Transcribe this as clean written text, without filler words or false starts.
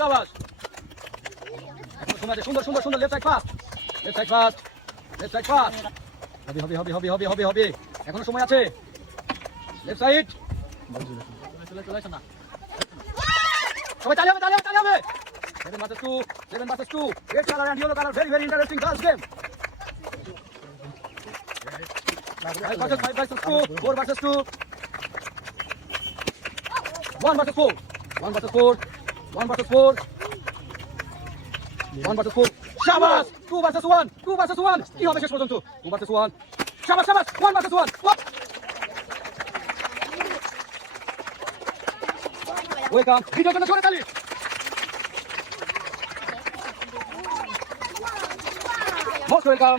শাবাশ এখন সময় আছে সুন্দর সুন্দর সুন্দর left side fast left side fast left side fast হবে হবে হবে হবে হবে হবে হবে এখনো সময় আছে লেফট সাইড চলে আসো না সবাই চালিয়ে হবে চালিয়ে হবে চালিয়ে হবে 7 versus 2 red color and yellow color very very interesting girls game 5 versus 2 4 versus 2 1 versus 4 1 versus 4 1 versus 4 1 versus 4 শাবাশ 2 versus 1 2 versus 1 কি হবে শেষ পর্যন্ত 2 versus 1 শাবাশ শাবাশ 1 versus 1 ওয়েলকাম ভিডিওর জন্য জোরে তালি মোস্ট ওয়েলকাম